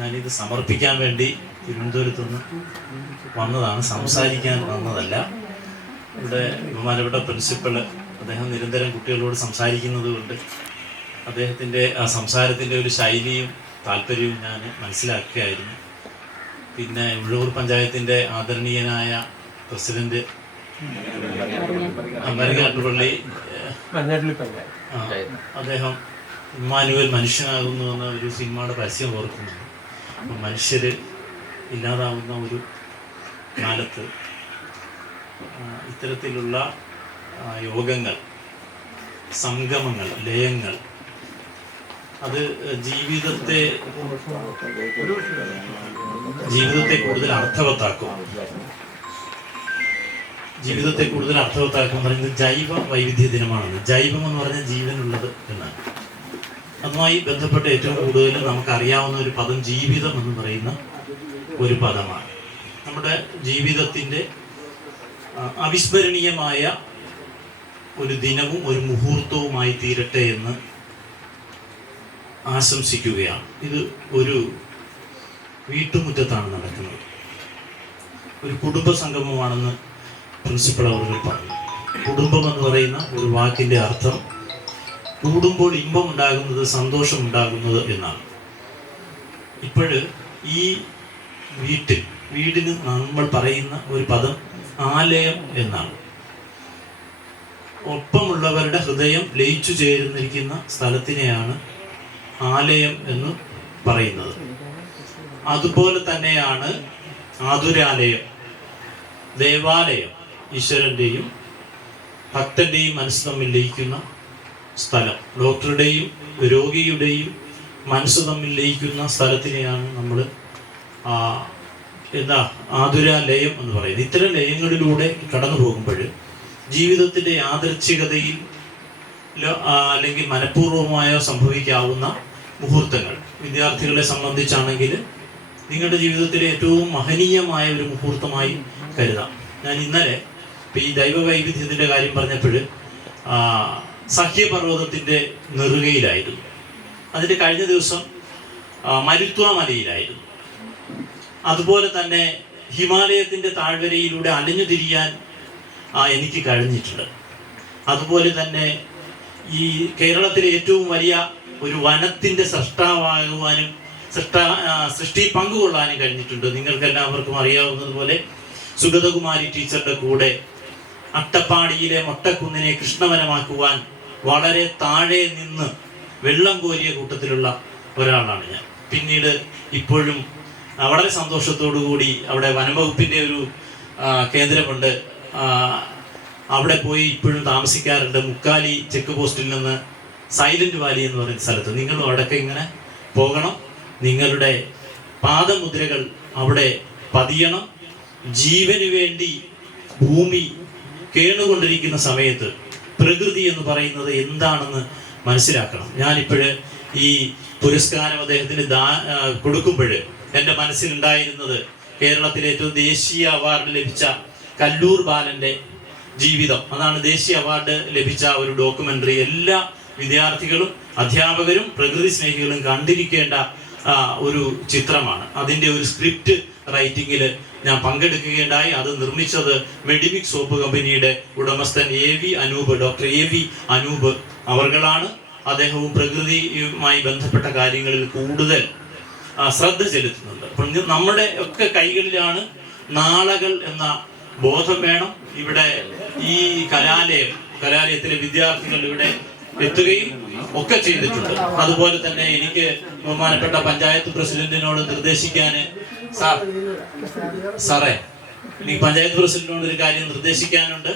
ഞാനിത് സമർപ്പിക്കാൻ വേണ്ടി തിരുവനന്തപുരത്ത് നിന്ന് വന്നതാണ്, സംസാരിക്കാൻ വന്നതല്ല. ഇവിടെ ബഹുമാനപ്പെട്ട പ്രിൻസിപ്പൾ അദ്ദേഹം നിരന്തരം കുട്ടികളോട് സംസാരിക്കുന്നത് കൊണ്ട് അദ്ദേഹത്തിൻ്റെ ആ സംസാരത്തിൻ്റെ ഒരു ശൈലിയും താല്പര്യവും ഞാൻ മനസ്സിലാക്കുകയായിരുന്നു. പിന്നെ ഉഴവൂർ പഞ്ചായത്തിൻ്റെ ആദരണീയനായ പ്രസിഡന്റ് മരങ്ങാട്ടുപള്ളി അദ്ദേഹം ഇമ്മാനുവൽ മനുഷ്യനാകുന്നു എന്ന ഒരു സിനിമയുടെ പരസ്യം ഓർക്കുന്നുണ്ട്. അപ്പം മനുഷ്യർ ഇല്ലാതാവുന്ന ഒരു കാലത്ത് ഇത്തരത്തിലുള്ള യോഗങ്ങൾ, സംഗമങ്ങൾ, ലയങ്ങൾ അത് ജീവിതത്തെ കൂടുതൽ അർത്ഥവത്താക്കും. ജീവിതത്തെ കൂടുതൽ അർത്ഥവത്താക്കും പറയുന്നത് ജൈവ വൈവിധ്യ ദിനമാണെന്ന്. ജൈവം എന്ന് പറഞ്ഞാൽ ജീവനുള്ളത് എന്നാണ്. അതുമായി ബന്ധപ്പെട്ട് ഏറ്റവും കൂടുതൽ നമുക്കറിയാവുന്ന ഒരു പദം ജീവിതം എന്ന് പറയുന്ന ഒരു പദമാണ്. നമ്മുടെ ജീവിതത്തിൻ്റെ അവിസ്മരണീയമായ ഒരു ദിനവും ഒരു മുഹൂർത്തവുമായി തീരട്ടെ എന്ന് ആശംസിക്കുകയാണ്. ഇത് ഒരു വീട്ടുമുറ്റത്താണ് നടക്കുന്നത്. ഒരു കുടുംബ സംഗമമാണെന്ന് പ്രിൻസിപ്പൾ അവർ പറഞ്ഞു. കുടുംബം എന്ന് പറയുന്ന ഒരു വാക്കിൻ്റെ അർത്ഥം കൂടുമ്പോൾ ഇമ്പം ഉണ്ടാകുന്നത്, സന്തോഷം ഉണ്ടാകുന്നത് എന്നാണ്. ഇപ്പോഴ് ഈ വീടിന് നമ്മൾ പറയുന്ന ഒരു പദം ആലയം എന്നാണ്. ഒപ്പമുള്ളവരുടെ ഹൃദയം ലയിച്ചു ചേർന്നിരിക്കുന്ന സ്ഥലത്തിനെയാണ് ആലയം എന്ന് പറയുന്നത്. അതുപോലെ തന്നെയാണ് ആതുരാലയം, ദേവാലയം. ഈശ്വരൻ്റെയും ഭക്തൻ്റെയും മനസ്സ് തമ്മിൽ ലയിക്കുന്ന സ്ഥലം. ഡോക്ടറുടെയും രോഗിയുടെയും മനസ്സ് തമ്മിൽ ലയിക്കുന്ന സ്ഥലത്തിനെയാണ് നമ്മൾ ആതുരാലയം എന്ന് പറയുന്നത്. ഇത്തരം ലയങ്ങളിലൂടെ കടന്നു പോകുമ്പോൾ ജീവിതത്തിൻ്റെ യാദൃച്ഛികതയിൽ അല്ലെങ്കിൽ മനഃപൂർവ്വമായോ സംഭവിക്കാവുന്ന മുഹൂർത്തങ്ങൾ വിദ്യാർത്ഥികളെ സംബന്ധിച്ചാണെങ്കിൽ നിങ്ങളുടെ ജീവിതത്തിലെ ഏറ്റവും മഹനീയമായ ഒരു മുഹൂർത്തമായി കരുതാം. ഞാൻ ഇന്നലെ ഈ ദൈവവൈവിധ്യത്തിൻ്റെ കാര്യം പറഞ്ഞപ്പോൾ സഹ്യപർവ്വതത്തിൻ്റെ നെറുകയിലായിരുന്നു. അതിൻ്റെ കഴിഞ്ഞ ദിവസം മരുത്വ മലയിലായിരുന്നു. അതുപോലെ തന്നെ ഹിമാലയത്തിൻ്റെ താഴ്വരയിലൂടെ അലഞ്ഞു തിരിയാൻ എനിക്ക് കഴിഞ്ഞിട്ടുണ്ട്. അതുപോലെ തന്നെ ഈ കേരളത്തിലെ ഏറ്റവും വലിയ ഒരു വനത്തിൻ്റെ സൃഷ്ടാവാകുവാനും സൃഷ്ടി പങ്കുകൊള്ളാനും കഴിഞ്ഞിട്ടുണ്ട്. നിങ്ങൾക്കെല്ലാവർക്കും അറിയാവുന്നതുപോലെ സുഗതകുമാരി ടീച്ചറുടെ കൂടെ അട്ടപ്പാടിയിലെ മൊട്ടക്കുന്നിനെ കൃഷ്ണവനമാക്കുവാൻ വളരെ താഴെ നിന്ന് വെള്ളം കോരിയ കൂട്ടത്തിലുള്ള ഒരാളാണ് ഞാൻ. പിന്നീട് ഇപ്പോഴും വളരെ സന്തോഷത്തോടു കൂടി അവിടെ വനംവകുപ്പിൻ്റെ ഒരു കേന്ദ്രമുണ്ട്, അവിടെ പോയി ഇപ്പോഴും താമസിക്കാറുണ്ട്. മുക്കാലി ചെക്ക് പോസ്റ്റിൽ നിന്ന് സൈലന്റ് വാലി എന്ന് പറയുന്ന സ്ഥലത്ത് നിങ്ങളും അവിടെയൊക്കെ ഇങ്ങനെ പോകണം. നിങ്ങളുടെ പാദമുദ്രകൾ അവിടെ പതിയണം. ജീവന് വേണ്ടി ഭൂമി കേണുകൊണ്ടിരിക്കുന്ന സമയത്ത് പ്രകൃതി എന്ന് പറയുന്നത് എന്താണെന്ന് മനസ്സിലാക്കണം. ഞാനിപ്പോഴ് ഈ പുരസ്കാരം അദ്ദേഹത്തിന് കൊടുക്കുമ്പോൾ എൻ്റെ മനസ്സിലുണ്ടായിരുന്നത് കേരളത്തിലെ ഏറ്റവും ദേശീയ അവാർഡ് ലഭിച്ച കല്ലൂർ ബാലൻ്റെ ജീവിതം. അതാണ് ദേശീയ അവാർഡ് ലഭിച്ച ഒരു ഡോക്യുമെൻ്ററി. എല്ലാ വിദ്യാർത്ഥികളും അധ്യാപകരും പ്രകൃതി സ്നേഹികളും കണ്ടിരിക്കേണ്ട ഒരു ചിത്രമാണ്. അതിൻ്റെ ഒരു സ്ക്രിപ്റ്റ് റൈറ്റിങ്ങിൽ ഞാൻ പങ്കെടുക്കുകയുണ്ടായി. അത് നിർമ്മിച്ചത് മെഡിമിക് സോപ്പ് കമ്പനിയുടെ ഉടമസ്ഥൻ ഡോക്ടർ എ വി അനൂപ് അവർകളാണ്. അദ്ദേഹവും പ്രകൃതിയുമായി ബന്ധപ്പെട്ട കാര്യങ്ങളിൽ കൂടുതൽ ശ്രദ്ധ ചെലുത്തുന്നുണ്ട്. അപ്പോൾ നമ്മുടെ ഒക്കെ കൈകളിലാണ് നാളകൾ എന്ന ബോധം വേണം. ഇവിടെ ഈ കലാലയത്തിലെ വിദ്യാർത്ഥികൾ ഇവിടെ എത്തുകയും ഒക്കെ ചെയ്തിട്ടുണ്ട്. അതുപോലെ തന്നെ എനിക്ക് ബഹുമാനപ്പെട്ട പഞ്ചായത്ത് പ്രസിഡന്റിനോട് നിർദ്ദേശിക്കാൻ സാറേ എനിക്ക് പഞ്ചായത്ത് പ്രസിഡന്റിനോട് ഒരു കാര്യം നിർദ്ദേശിക്കാനുണ്ട്.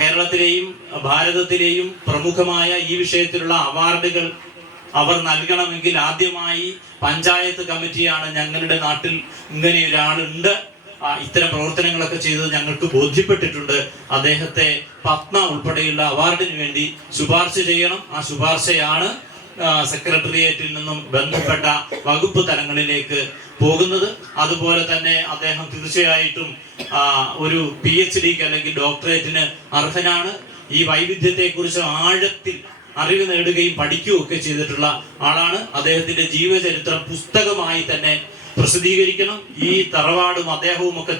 കേരളത്തിലെയും ഭാരതത്തിലെയും പ്രമുഖമായ ഈ വിഷയത്തിലുള്ള അവാർഡുകൾ അവർ നൽകണമെങ്കിൽ ആദ്യമായി പഞ്ചായത്ത് കമ്മിറ്റിയാണ്. ഞങ്ങളുടെ നാട്ടിൽ ഇങ്ങനെ ഒരാളുണ്ട്, ഇത്തരം പ്രവർത്തനങ്ങളൊക്കെ ചെയ്തത് ഞങ്ങൾക്ക് ബോധ്യപ്പെട്ടിട്ടുണ്ട്. അദ്ദേഹത്തെ പത്മ ഉൾപ്പെടെയുള്ള അവാർഡിന് വേണ്ടി ശുപാർശ ചെയ്യണം. ആ ശുപാർശയാണ് സെക്രട്ടേറിയറ്റിൽ നിന്നും ബന്ധപ്പെട്ട വകുപ്പ് തലങ്ങളിലേക്ക് പോകുന്നത്. അതുപോലെ തന്നെ അദ്ദേഹം തീർച്ചയായിട്ടും ഒരു PhD അല്ലെങ്കിൽ ഡോക്ടറേറ്റിന് അർഹനാണ്. ഈ വൈവിധ്യത്തെക്കുറിച്ച് അറിവ് നേടുകയും പഠിക്കുകയും ഒക്കെ ചെയ്തിട്ടുള്ള ആളാണ്. അദ്ദേഹത്തിന്റെ ജീവചരിത്രം പുസ്തകമായി തന്നെ പ്രസിദ്ധീകരിക്കണം. ഈ തറവാടും അദ്ദേഹവും ഒക്കെ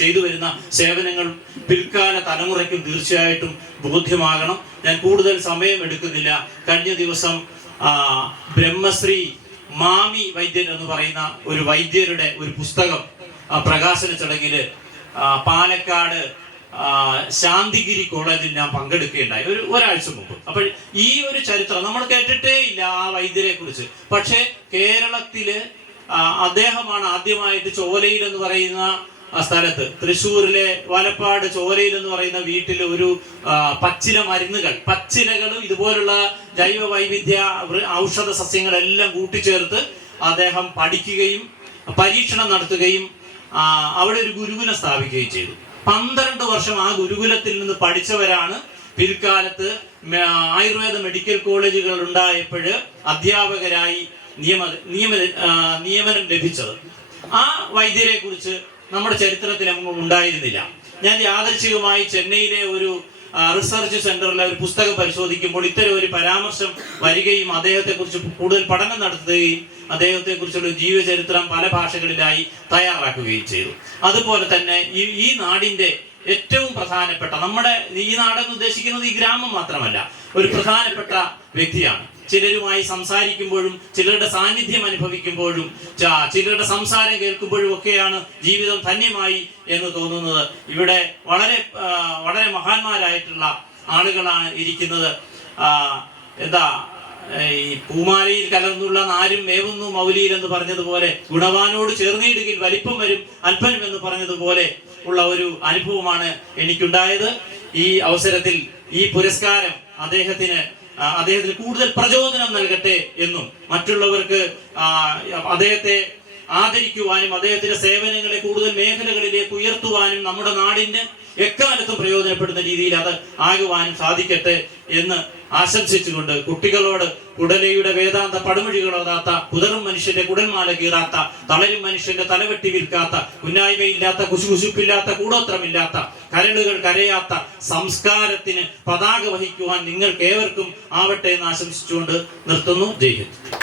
ചെയ്തു വരുന്ന സേവനങ്ങൾ പിൽക്കാല തലമുറയ്ക്കും തീർച്ചയായിട്ടും ബോധ്യമാകണം. ഞാൻ കൂടുതൽ സമയം എടുക്കുന്നില്ല. കഴിഞ്ഞ ദിവസം ബ്രഹ്മശ്രീ മാമി വൈദ്യൻ എന്ന് പറയുന്ന ഒരു വൈദ്യരുടെ ഒരു പുസ്തകം പ്രകാശന ചടങ്ങില് പാലക്കാട് ശാന്തിഗിരി കോളേജിൽ ഞാൻ പങ്കെടുക്കുകയുണ്ടായി ഒരാഴ്ച മുമ്പ്. അപ്പോൾ ഈ ഒരു ചരിത്രം നമ്മൾ കേട്ടിട്ടേ ഇല്ല ആ വൈദ്യരെ കുറിച്ച്. പക്ഷേ കേരളത്തില് അദ്ദേഹമാണ് ആദ്യമായിട്ട് ചോലയിൽ എന്ന് പറയുന്ന സ്ഥലത്ത്, തൃശ്ശൂരിലെ വലപ്പാട് ചോലയിൽ എന്ന് പറയുന്ന വീട്ടിൽ ഒരു പച്ചില മരുന്നുകൾ, പച്ചിലകളും ഇതുപോലുള്ള ജൈവ വൈവിധ്യ ഔഷധ സസ്യങ്ങളെല്ലാം കൂട്ടിച്ചേർത്ത് അദ്ദേഹം പഠിക്കുകയും പരീക്ഷണം നടത്തുകയും അവിടെ ഒരു ഗുരുകുലം സ്ഥാപിക്കുകയും ചെയ്തു. 12 വർഷം ആ ഗുരുകുലത്തിൽ നിന്ന് പഠിച്ചവരാണ് പിൽക്കാലത്ത് ആയുർവേദ മെഡിക്കൽ കോളേജുകൾ ഉണ്ടായപ്പോൾ അധ്യാപകരായി നിയമനം ലഭിച്ചത്. ആ വൈദ്യരെ കുറിച്ച് നമ്മുടെ ചരിത്രത്തിൽ ഉണ്ടായിരുന്നില്ല. ഞാൻ യാദൃച്ഛികമായി ചെന്നൈയിലെ ഒരു റിസർച്ച് സെന്ററിലെ ഒരു പുസ്തകം പരിശോധിക്കുമ്പോൾ ഇത്തരം ഒരു പരാമർശം വരികയും അദ്ദേഹത്തെക്കുറിച്ച് കൂടുതൽ പഠനം നടത്തുകയും അദ്ദേഹത്തെക്കുറിച്ചുള്ള ജീവചരിത്രം പല ഭാഷകളിലായി തയ്യാറാക്കുകയും ചെയ്തു. അതുപോലെ തന്നെ ഈ നാടിന്റെ ഏറ്റവും പ്രധാനപ്പെട്ട, നമ്മുടെ ഈ നാടെന്ന് ഉദ്ദേശിക്കുന്നത് ഈ ഗ്രാമം മാത്രമല്ല, ഒരു പ്രധാനപ്പെട്ട വ്യക്തിയാണ്. ചിലരുമായി സംസാരിക്കുമ്പോഴും ചിലരുടെ സാന്നിധ്യം അനുഭവിക്കുമ്പോഴും ചിലരുടെ സംസാരം കേൾക്കുമ്പോഴും ഒക്കെയാണ് ജീവിതം ധന്യമായി എന്ന് തോന്നുന്നത്. ഇവിടെ വളരെ വളരെ മഹാന്മാരായിട്ടുള്ള ആളുകളാണ് ഇരിക്കുന്നത്. ഈ പൂമാലയിൽ കലർന്നുള്ള നാരും മേവുന്നു മൗലിയിൽ എന്ന് പറഞ്ഞതുപോലെ, ഗുണവാനോട് ചേർന്നിടുകിൽ വലിപ്പം വരും അല്പനും എന്ന് പറഞ്ഞതുപോലെ ഉള്ള ഒരു അനുഭവമാണ് എനിക്കുണ്ടായത്. ഈ അവസരത്തിൽ ഈ പുരസ്കാരം അദ്ദേഹത്തിന് കൂടുതൽ പ്രചോദനം നൽകട്ടെ എന്നും മറ്റുള്ളവർക്ക് അദ്ദേഹത്തെ ആദരിക്കുവാനും അദ്ദേഹത്തിന്റെ സേവനങ്ങളെ കൂടുതൽ മേഖലകളിലേക്ക് ഉയർത്തുവാനും നമ്മുടെ നാടിന് എക്കാലത്തും പ്രയോജനപ്പെടുന്ന രീതിയിൽ അത് ആകുവാനും സാധിക്കട്ടെ എന്ന് ആശംസിച്ചുകൊണ്ട്, കുട്ടികളോട് കുടലയുടെ വേദാന്ത പടുമൊഴികളോതാത്ത, കുതറും മനുഷ്യന്റെ കുടൽമാല കീറാത്ത, തളരും മനുഷ്യന്റെ തലവെട്ടി വിൽക്കാത്ത, ഉന്നായ്മയില്ലാത്ത, കുശുകുശുപ്പില്ലാത്ത, കൂടോത്രമില്ലാത്ത, കരളുകൾ കരയാത്ത സംസ്കാരത്തിന് പതാക വഹിക്കുവാൻ നിങ്ങൾക്ക് ഏവർക്കും ആവട്ടെ എന്ന് ആശംസിച്ചുകൊണ്ട് നിർത്തുന്നു. ജയ് ഹിന്ദ്.